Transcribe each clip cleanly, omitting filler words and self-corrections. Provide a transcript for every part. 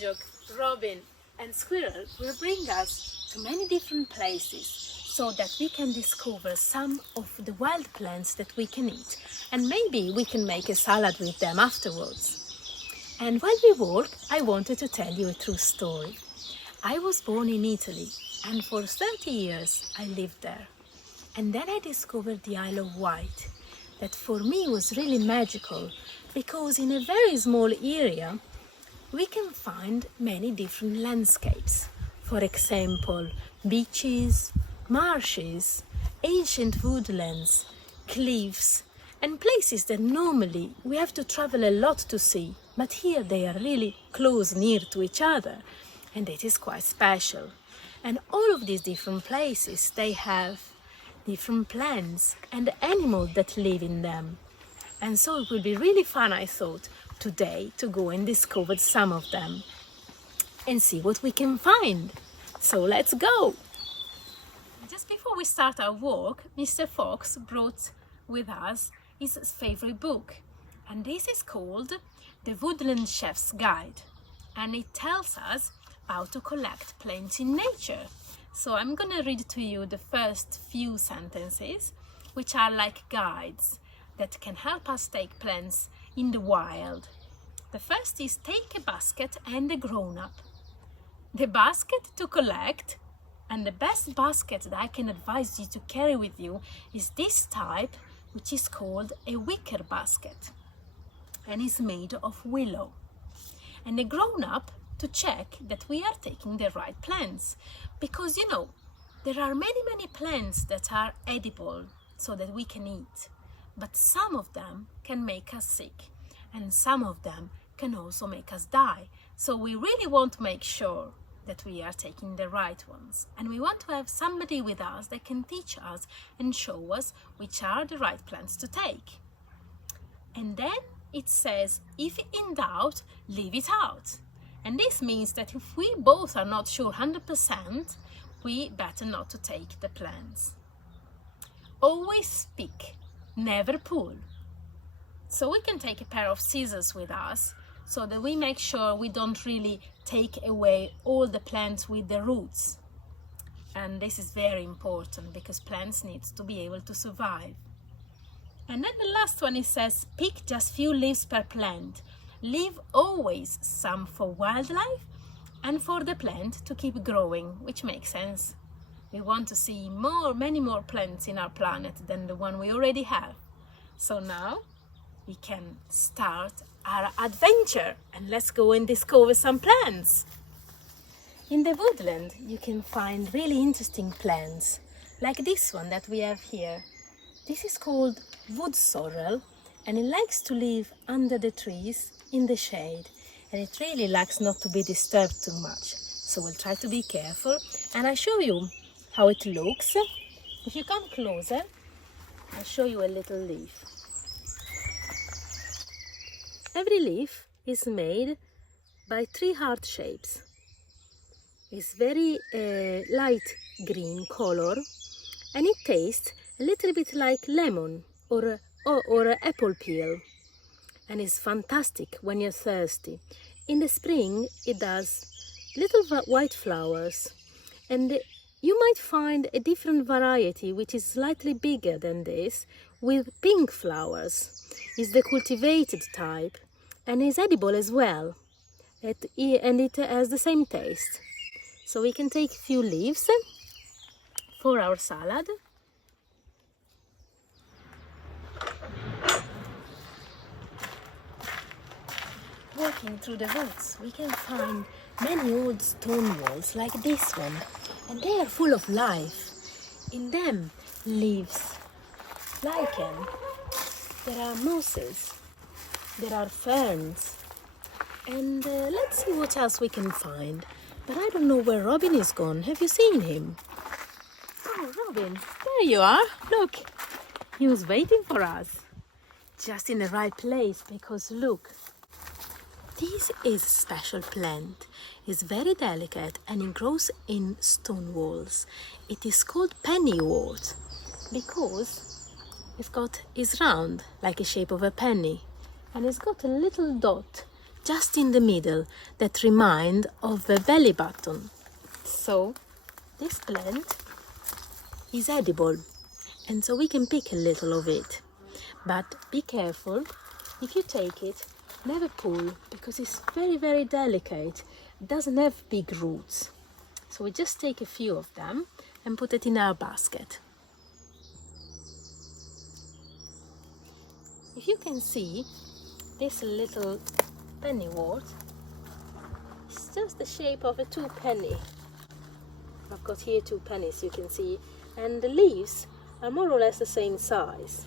hedgehog, robin and squirrel will bring us to many different places so that we can discover some of the wild plants that we can eat, and maybe we can make a salad with them afterwards. And while we walk, I wanted to tell you a true story. I was born in Italy, and for 30 years I lived there. And then I discovered the Isle of Wight, that for me was really magical, because in a very small area we can find many different landscapes. For example, beaches, marshes, ancient woodlands, cliffs, and places that normally we have to travel a lot to see, but here they are really close, near to each other, and it is quite special. And all of these different places, they have different plants and animals that live in them. And so it will be really fun, I thought, today to go and discover some of them and see what we can find. So let's go! Just before we start our walk, Mr. Fox brought with us his favorite book, and this is called The Woodland Chef's Guide, and it tells us how to collect plants in nature. So I'm gonna read to you the first few sentences, which are like guides that can help us take plants in the wild. The first is take a basket and a grown-up. The basket to collect, and the best basket that I can advise you to carry with you is this type, which is called a wicker basket and is made of willow. And the grown-up to check that we are taking the right plants, because you know there are many plants that are edible so that we can eat, but some of them can make us sick and some of them can also make us die. So we really want to make sure that we are taking the right ones, and we want to have somebody with us that can teach us and show us which are the right plants to take. And then it says, if in doubt, leave it out. And this means that if we both are not sure 100%, we better not to take the plants. Always pick, never pull. So we can take a pair of scissors with us so that we make sure we don't really take away all the plants with the roots. And this is very important because plants need to be able to survive. And then the last one, it says, pick just few leaves per plant. Leave always some for wildlife and for the plant to keep growing, which makes sense. We want to see many more plants in our planet than the one we already have. So now we can start our adventure, and let's go and discover some plants. In the woodland you can find really interesting plants, like this one that we have here. This is called wood sorrel, and it likes to live under the trees in the shade, and it really likes not to be disturbed too much. So we'll try to be careful, and I'll show you how it looks. If you come closer, I'll show you a little leaf. Every leaf is made by 3 heart shapes. It's very light green color, and it tastes a little bit like lemon or apple peel, and it's fantastic when you're thirsty. In the spring it does little white flowers, and you might find a different variety which is slightly bigger than this with pink flowers. It's the cultivated type and is edible as well, and it has the same taste. So we can take a few leaves for our salad. Walking through the woods, we can find many old stone walls like this one, and they are full of life. In them lives lichen, there are mosses, there are ferns, and let's see what else we can find. But I don't know where Robin is gone. Have you seen him? Oh, Robin, there you are. Look, he was waiting for us. Just in the right place, because look, this is a special plant. It's very delicate and it grows in stone walls. It is called Pennywort because it's round, like the shape of a penny, and it's got a little dot just in the middle that remind of a belly button. So this plant is edible, and so we can pick a little of it. But be careful, if you take it, never pull, because it's very, very delicate. It doesn't have big roots. So we just take a few of them and put it in our basket. If you can see, this little Pennywort is just the shape of a 2-penny. I've got here 2 pennies, you can see, and the leaves are more or less the same size.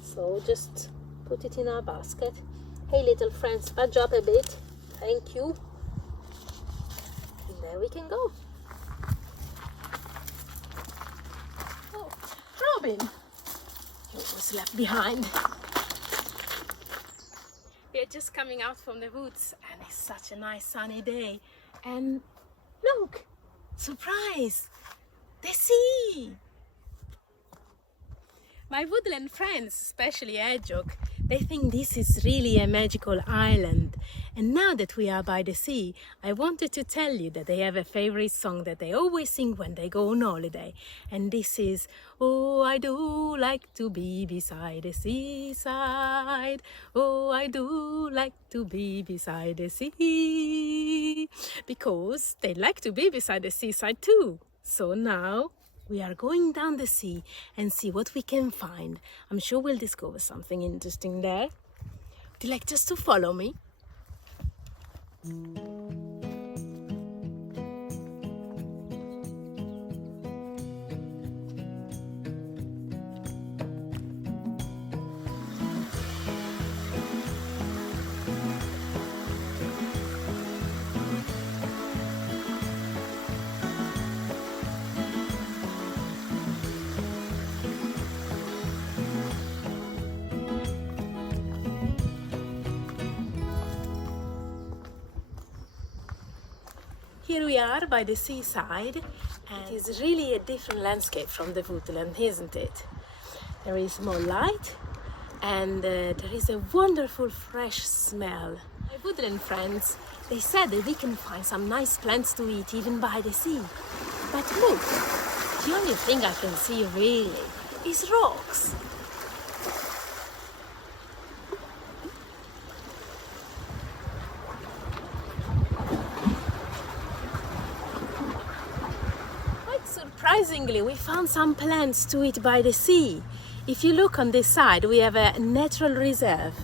So just put it in our basket. Hey little friends, budge up a bit, thank you. And there we can go. Oh, Robin, you was left behind. We are just coming out from the woods and it's such a nice sunny day. And look, surprise, the sea! My woodland friends, especially Hedgehog, they think this is really a magical island. And now that we are by the sea, I wanted to tell you that they have a favorite song that they always sing when they go on holiday. And this is, oh, I do like to be beside the seaside. Oh, I do like to be beside the sea. Because they like to be beside the seaside too. So now we are going down the sea and see what we can find. I'm sure we'll discover something interesting there. Would you like just to follow me? Here we are by the seaside, and it is really a different landscape from the woodland, isn't it? There is more light and there is a wonderful fresh smell. My woodland friends, they said that we can find some nice plants to eat even by the sea. But look, the only thing I can see really is rocks. Surprisingly, we found some plants to eat by the sea. If you look on this side, we have a natural reserve,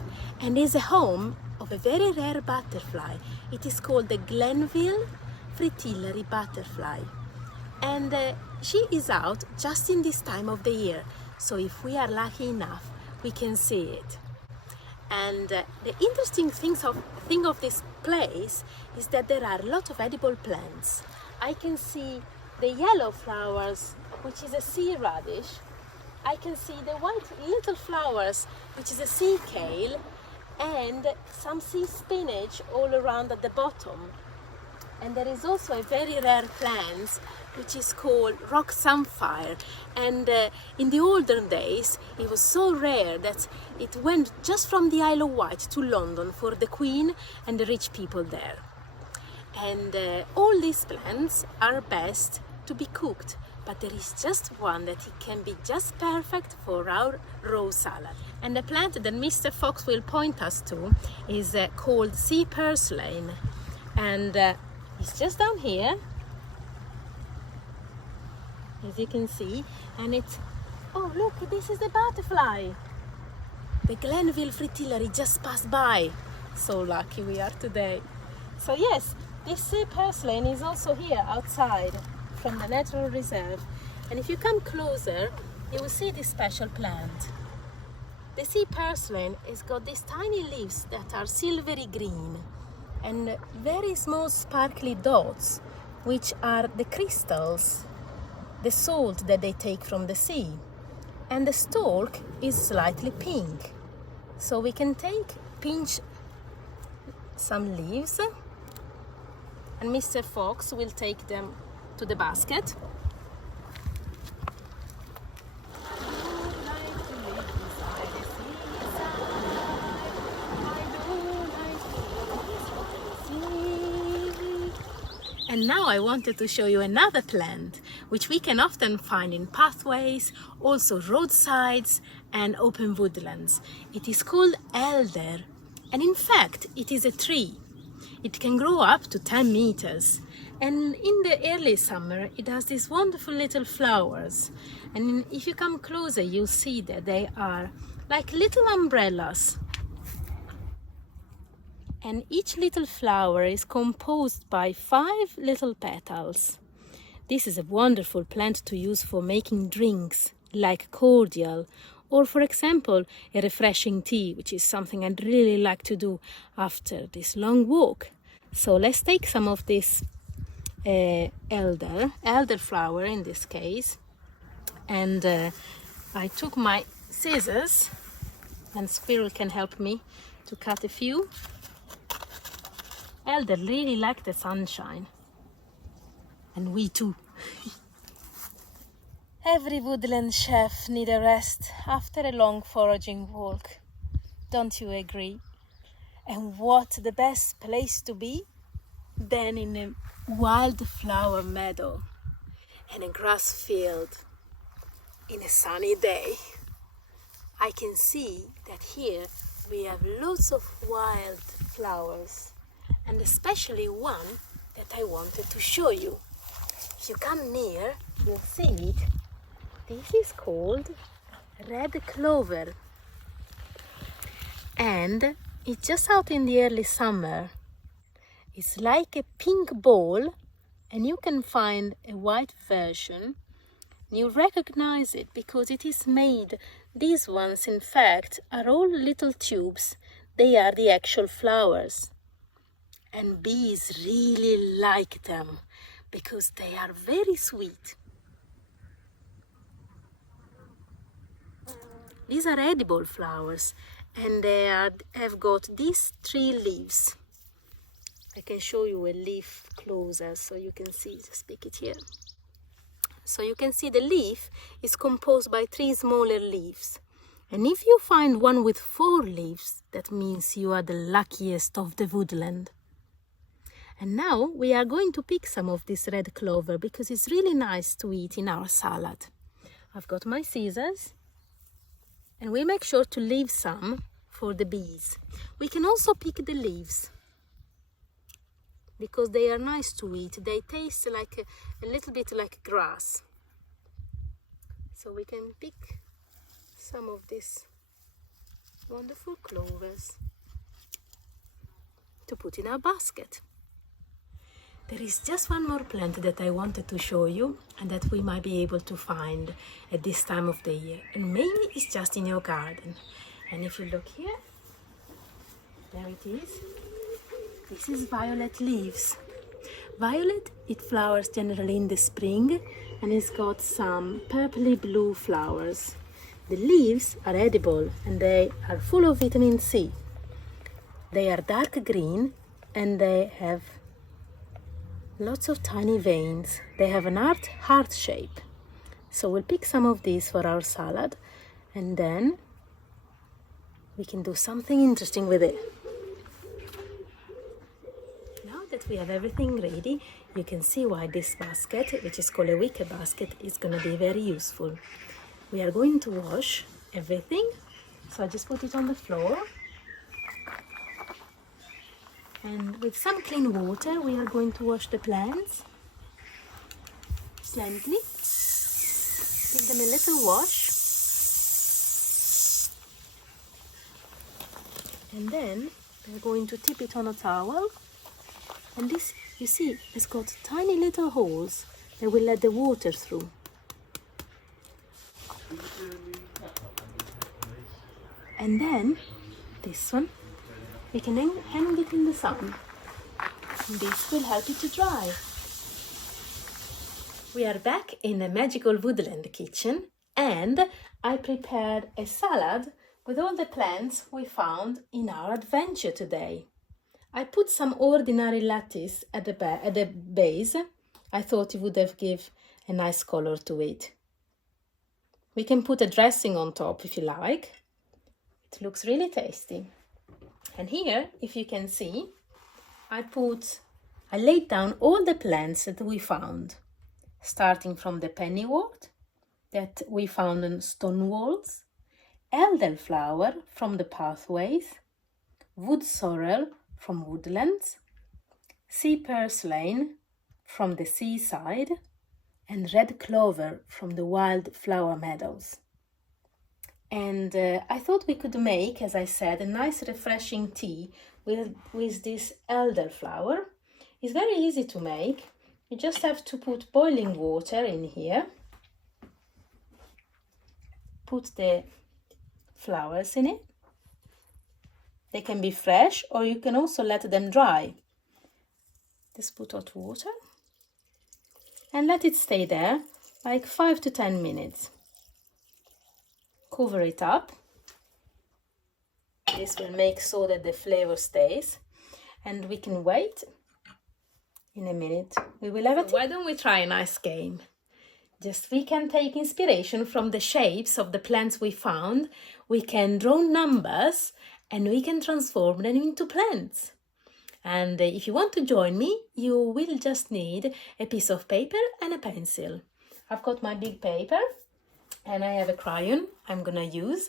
and is a home of a very rare butterfly. It is called the Glenville fritillary butterfly, and she is out just in this time of the year. So if we are lucky enough, we can see it. And the interesting thing of this place is that there are a lot of edible plants. I can see the yellow flowers, which is a sea radish. I can see the white little flowers, which is a sea kale, and some sea spinach all around at the bottom. And there is also a very rare plant, which is called rock samphire. And in the olden days, it was so rare that it went just from the Isle of Wight to London for the Queen and the rich people there. And all these plants are best to be cooked, but there is just one that it can be just perfect for our raw salad. And the plant that Mr. Fox will point us to is called Sea Purslane, and it's just down here, as you can see. And it's, oh look, this is the butterfly. The Glenville fritillary just passed by. So lucky we are today. So yes, this Sea Purslane is also here outside from the natural reserve, and if you come closer you will see this special plant. The Sea Purslane has got these tiny leaves that are silvery green and very small sparkly dots, which are the crystals, the salt that they take from the sea. And the stalk is slightly pink, so we can pinch some leaves, and Mr. Fox will take them to the basket. And now I wanted to show you another plant, which we can often find in pathways, also roadsides and open woodlands. It is called elder, and in fact it is a tree. It can grow up to 10 meters, and in the early summer it has these wonderful little flowers, and if you come closer you'll see that they are like little umbrellas. And each little flower is composed by 5 little petals. This is a wonderful plant to use for making drinks like cordial, or for example a refreshing tea, which is something I'd really like to do after this long walk. So let's take some of this elder flower in this case, and I took my scissors, and Squirrel can help me to cut a few. Elder really like the sunshine, and we too. Every woodland chef needs a rest after a long foraging walk. Don't you agree? And what the best place to be than in a wildflower meadow and a grass field in a sunny day. I can see that here we have lots of wild flowers, and especially one that I wanted to show you. If you come near, you'll see it. This is called red clover, and it's just out in the early summer. It's like a pink ball, and you can find a white version. You recognize it because it is made, these ones in fact are all little tubes. They are the actual flowers, and bees really like them because they are very sweet. These are edible flowers, and they have got these 3 leaves. I can show you a leaf closer so you can see, just pick it here. So you can see the leaf is composed by 3 smaller leaves. And if you find one with 4 leaves, that means you are the luckiest of the woodland. And now we are going to pick some of this red clover because it's really nice to eat in our salad. I've got my scissors, and we make sure to leave some for the bees. We can also pick the leaves because they are nice to eat. They taste like a little bit like grass. So we can pick some of these wonderful clovers to put in our basket. There is just one more plant that I wanted to show you, and that we might be able to find at this time of the year, and maybe it's just in your garden. And if you look here, there it is. This is violet leaves. Violet, it flowers generally in the spring, and it's got some purpley blue flowers. The leaves are edible, and they are full of vitamin C. They are dark green, and they have lots of tiny veins. They have an heart shape. So we'll pick some of these for our salad, and then we can do something interesting with it. Now that we have everything ready, you can see why this basket, which is called a wicker basket, is going to be very useful. We are going to wash everything, so I just put it on the floor. And with some clean water, we are going to wash the plants gently. Give them a little wash. And then we're going to tip it on a towel. And this, you see, has got tiny little holes that will let the water through. And then this one, we can hang it in the sun. This will help it to dry. We are back in the magical woodland kitchen, and I prepared a salad with all the plants we found in our adventure today. I put some ordinary lettuce at the base. I thought it would have given a nice color to it. We can put a dressing on top if you like. It looks really tasty. And here, if you can see, I put I laid down all the plants that we found, starting from the Pennywort that we found on stone walls, elderflower from the pathways, wood sorrel from woodlands, Sea Purslane from the seaside, and red clover from the wild flower meadows. And I thought we could make, as I said, a nice refreshing tea with this elderflower. It's very easy to make. You just have to put boiling water in here, put the flowers in it. They can be fresh, or you can also let them dry. Just put hot water and let it stay there like 5 to 10 minutes. Cover it up. This will make so that the flavor stays, and we can wait. In a minute we will have it. Why don't we try a nice game? Just we can take inspiration from the shapes of the plants we found. We can draw numbers and we can transform them into plants. And if you want to join me, you will just need a piece of paper and a pencil. I've got my big paper and I have a crayon I'm gonna use.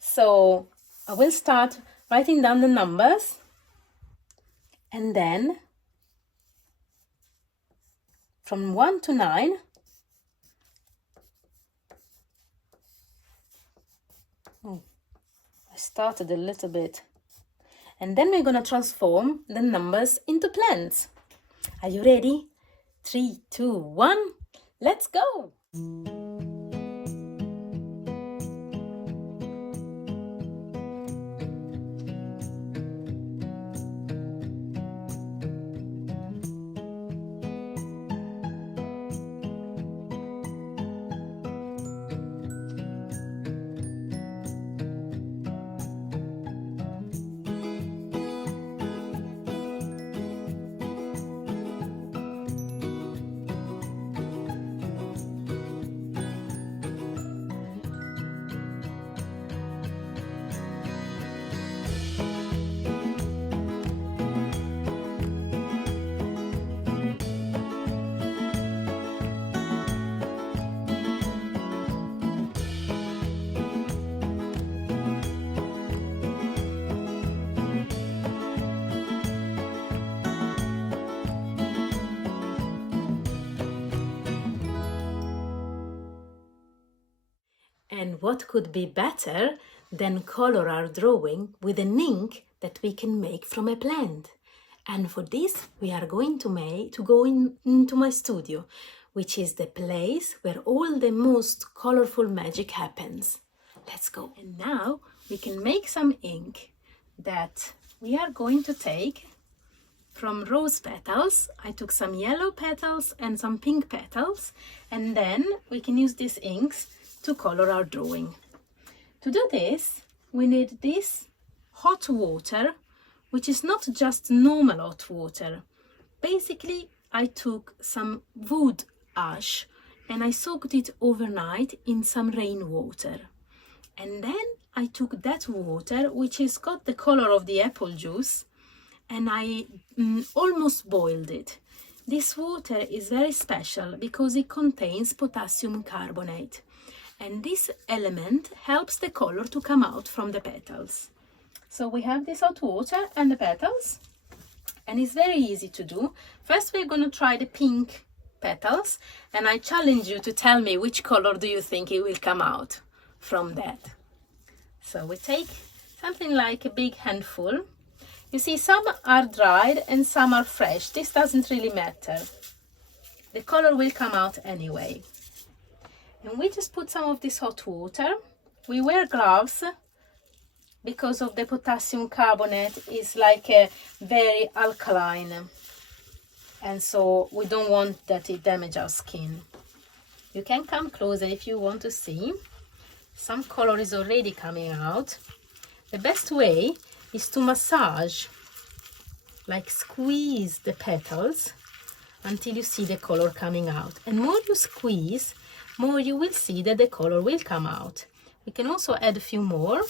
So I will start writing down the numbers, and then from 1 to 9, I started a little bit, and then we're gonna transform the numbers into plants. Are you ready? 3, 2, 1, let's go! And what could be better than color our drawing with an ink that we can make from a plant? And for this we are going to go into my studio, which is the place where all the most colorful magic happens. Let's go. And now we can make some ink that we are going to take from rose petals. I took some yellow petals and some pink petals, and then we can use these inks to color our drawing. To do this, we need this hot water, which is not just normal hot water. Basically, I took some wood ash and I soaked it overnight in some rainwater. And then I took that water, which has got the color of the apple juice, and I almost boiled it. This water is very special because it contains potassium carbonate. And this element helps the color to come out from the petals. So we have this hot water and the petals, and it's very easy to do. First we're going to try the pink petals, and I challenge you to tell me which color do you think it will come out from that. So we take something like a big handful. You see, some are dried and some are fresh. This doesn't really matter. The color will come out anyway. And we just put some of this hot water. We wear gloves because of the potassium carbonate is like a very alkaline, and so we don't want that it damage our skin. You can come closer if you want to see. Some color is already coming out. The best way is to massage, like squeeze the petals until you see the color coming out. And more you squeeze, more you will see that the color will come out. We can also add a few more.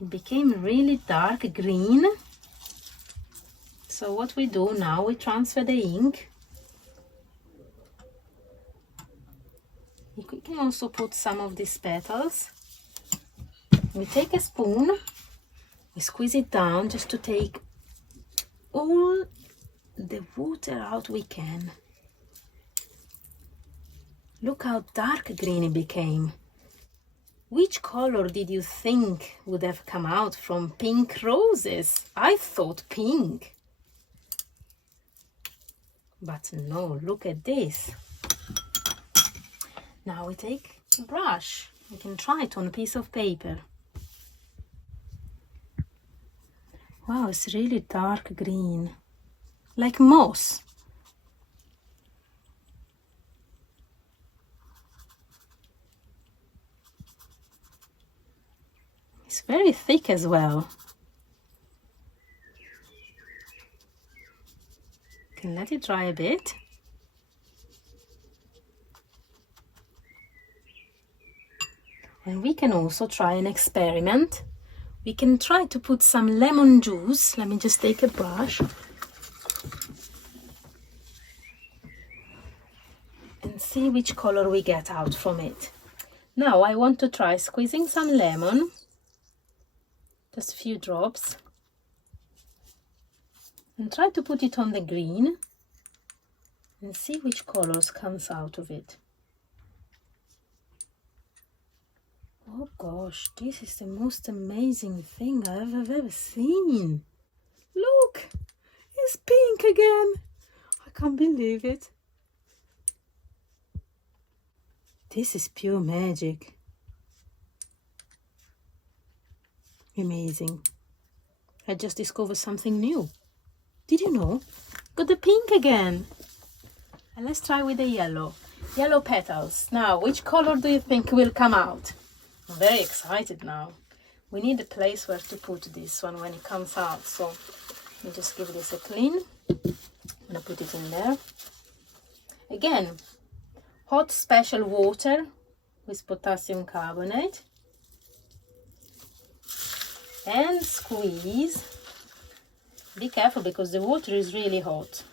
It became really dark green. So what we do now, we transfer the ink. We can also put some of these petals. We take a spoon, we squeeze it down just to take all the water out we can. Look how dark green it became. Which color did you think would have come out from pink roses? I thought pink. But no, look at this. Now we take a brush. We can try it on a piece of paper. Wow, it's really dark green, like moss. It's very thick as well. Can let it dry a bit. And we can also try an experiment. We can try to put some lemon juice. Let me just take a brush and see which color we get out from it. Now I want to try squeezing some lemon, just a few drops, and try to put it on the green and see which colors comes out of it. Oh gosh, this is the most amazing thing I've ever seen. Look, it's pink again. I can't believe it. This is pure magic. Amazing. I just discovered something new. Did you know? Got the pink again. And let's try with the yellow. Yellow petals. Now, which color do you think will come out? I'm very excited now. We need a place where to put this one when it comes out. So let me just give this a clean. I'm gonna put it in there. Again, hot special water with potassium carbonate. And squeeze. Be careful because the water is really hot.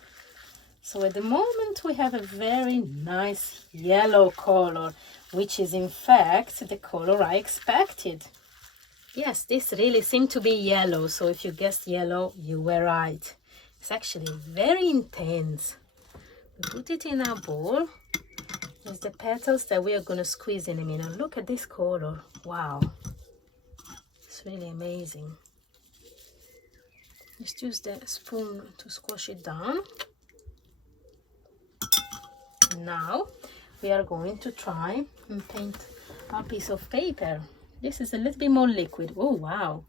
So at the moment we have a very nice yellow color, which is in fact the color I expected. Yes, this really seemed to be yellow, so if you guessed yellow, you were right. It's actually very intense. We put it in our bowl with the petals that we are going to squeeze in a minute. Look at this color. Wow. It's really amazing. Just use the spoon to squash it down. Now we are going to try and paint our piece of paper. This is a little bit more liquid. Oh wow,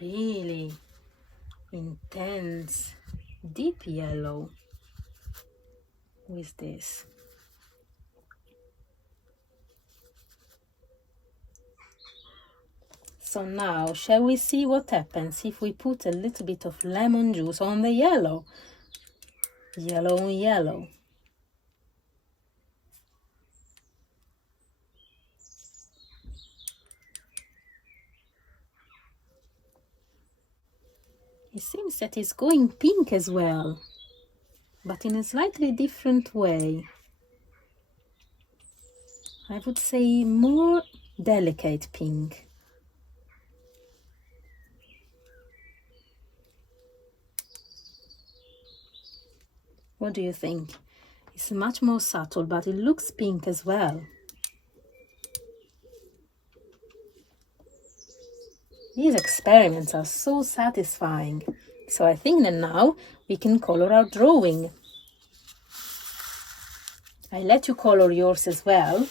really intense deep yellow with this. So now shall we see what happens if we put a little bit of lemon juice on the yellow? Yellow on yellow. It seems that it's going pink as well, but in a slightly different way. I would say more delicate pink. What do you think? It's much more subtle, but it looks pink as well. These experiments are so satisfying. So I think that now we can color our drawing. I let you color yours as well.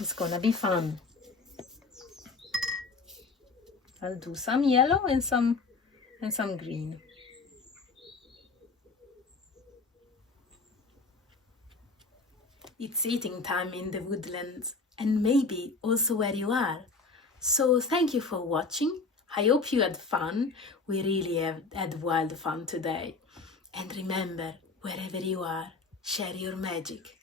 It's gonna be fun. I'll do some yellow and some green. It's eating time in the woodlands, and maybe also where you are. So thank you for watching. I hope you had fun. We really have had wild fun today. And remember, wherever you are, share your magic.